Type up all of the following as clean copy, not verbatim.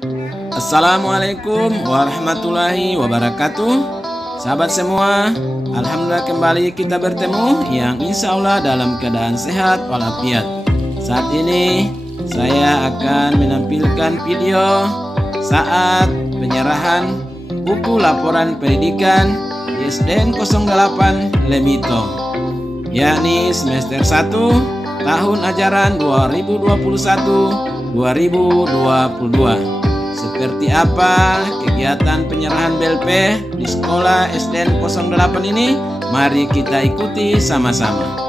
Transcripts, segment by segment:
Assalamualaikum warahmatullahi wabarakatuh. Sahabat semua, alhamdulillah kembali kita bertemu yang insya Allah dalam keadaan sehat walafiat. Saat ini saya akan menampilkan video saat penyerahan buku laporan pendidikan SDN 08 Lemito, yakni semester 1 tahun ajaran 2021-2022. Seperti apa kegiatan penyerahan BLP di sekolah SDN 08 ini? Mari kita ikuti sama-sama.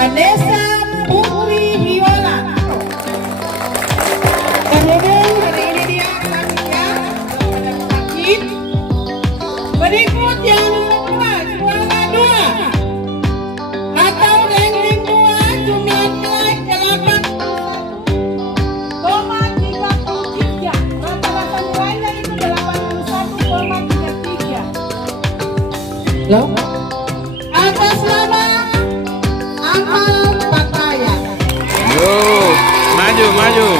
Vanessa Putri Hiola. Berhubung hari ini dia kelasnya pada sakit. Berikut yang kedua, juara 2 atau ranking 2 jumlah nilai 81,33. Rata-rata nilainya itu 81,33. Loh? Atas nama Maju.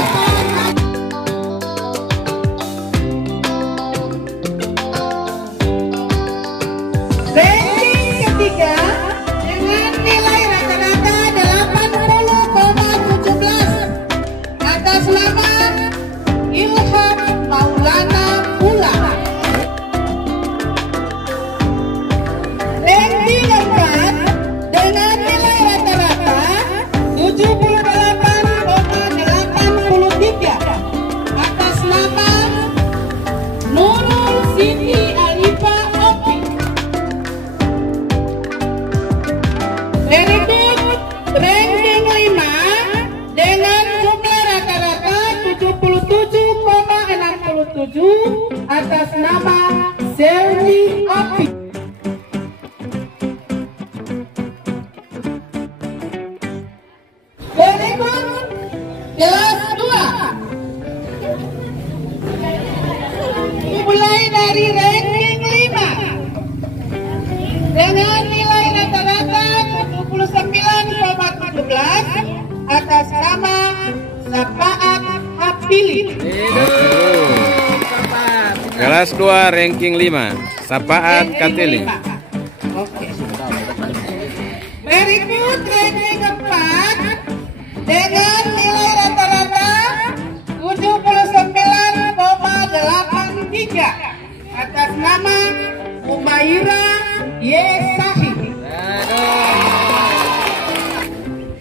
Ranking ketiga dengan nilai rata-rata 80,17 atas nama Ilham Maulana Pula. Ranking keempat dengan nilai rata-rata 78,83 atas nama Nurul Siti Alifa Opi. Berikut ranking 5 dengan jumlah rata-rata 77,67 atas nama Selvi Opi. Berikut kelas 2. Mulai dari ranking 5 dengan nilai rata-rata 79,17 atas nama Sapaat Hapili. Kelas 2 ranking 5 Sapaat Katili. Oke. Berikut ranking 4 dengan nilai rata-rata 79,83 atas nama Umaira Yesahi.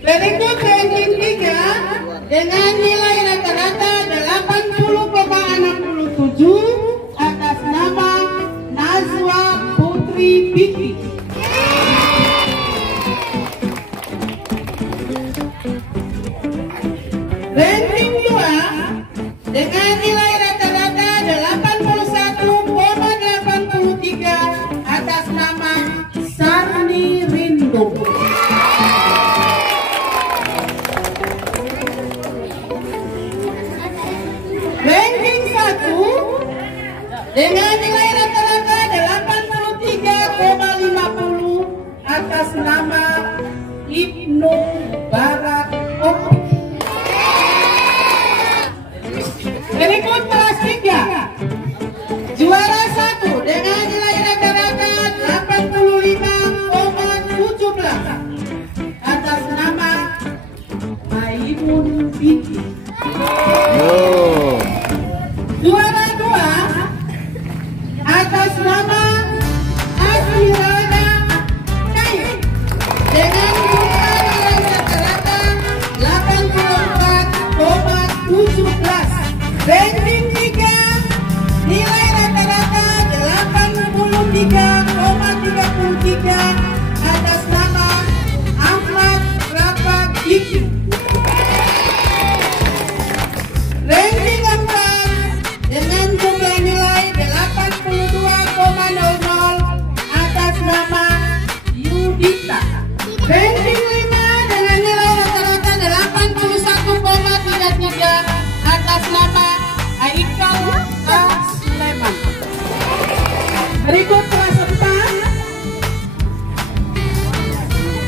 Berikut ranking 3 dengan nilai rata-rata 80,67 atas nama Nazwa Putri Biki. Ranking 2 dengan nilai rata-rata 81,83 atas nama Sarni Rindo. Ranking 1 dengan nilai rata-rata 83,50 atas nama Ibnu Barak Opi. Berikut kelas 3 juara 1 dengan nilai rata-rata 85,17 atas nama Maimun Binti. Juara 2 nama Asmirana Kayu dengan jumlah nilai rata-rata 84,17. Ranking 3 nilai rata-rata 83,33 atas nama Ahmad Rafa Gigi. Ranking 4 dengan jumlah nilai 82,00 atas nama Yudita. Ranking 5 dengan nilai rata-rata 81,33 atas nama Aikal A. Sulaiman. Berikut kelas 4.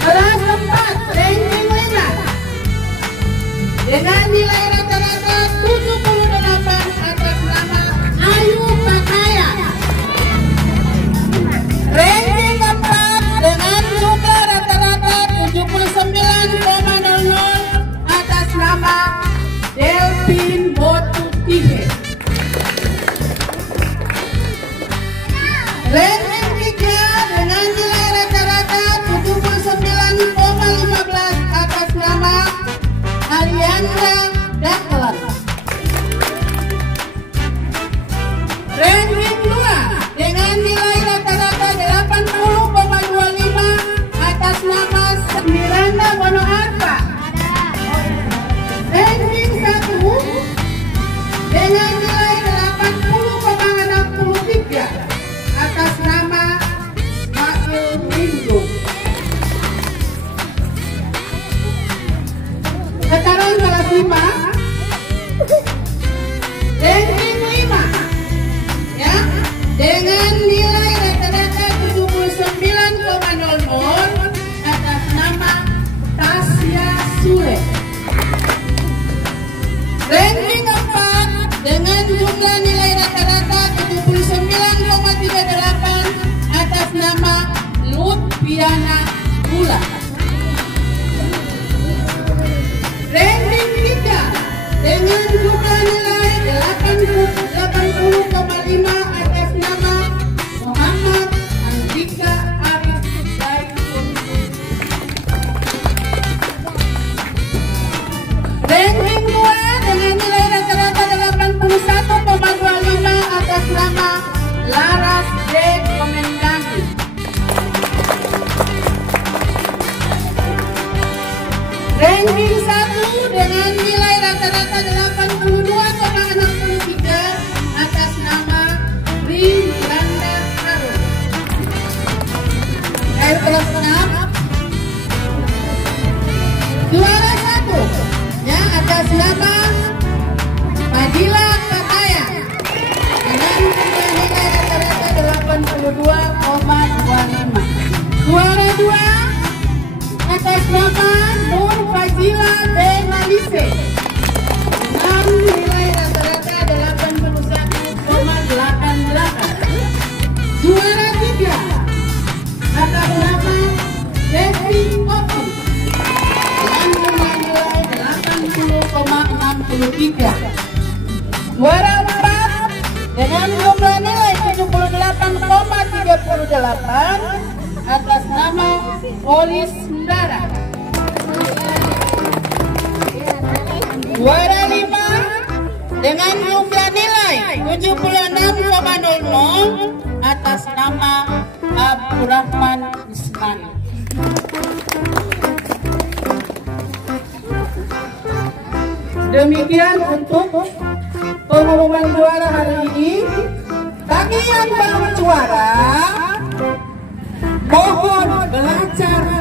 Kelas 4 ranking 5 dengan nilai rata-rata 78 atas nama Ayu Pakaya. Ranking 4 dengan jumlah rata-rata 79,00 atas nama Delvin Botutihe. Ranking 3 dengan nilai rata-rata 79,15 atas nama Ariandra Daklan. Ranking 2 dengan nilai rata-rata 80,25 atas nama Miranda Monoarfa. Ranking 1 dengan nilai 80,63 atas nama Ismail Ringo. Sekarang kelas 5. Ranking 5 ya, dengan nilai rata-rata 79,00 atas nama Tasya Sule. Ranking 4 dengan jumlah nilai rata-rata 79,38 atas nama Lutfiana Gula. Ranking 3 dengan jumlah nilai 80,5 atas nama Muhammad Andika Arif Zaitun. Ranking 2 dengan nilai rata-rata 81,25 atas nama Laras D. Komendani. Ranking 1 dengan nilai rata-rata 82,63 atas nama Rindanda Harun. Air kelas 6. Juara 1 ya atas nama Fadila Kataya dengan jumlah nilai rata-rata 82,25. Juara 2 atas nama Nur Fazila Benalise dengan nilai rata-rata 81,88. Juara 3 atas nama Devi Opi dengan jumlah nilai 80,63. Juara 4 dengan jumlah nilai 78,38 atas nama Polis Sundara. Juara 5 dengan jumlah nilai 76,00 atas nama Abdurrahman Ismail. Demikian untuk pengumuman juara hari ini. Bagi yang baru juara, mohon belajar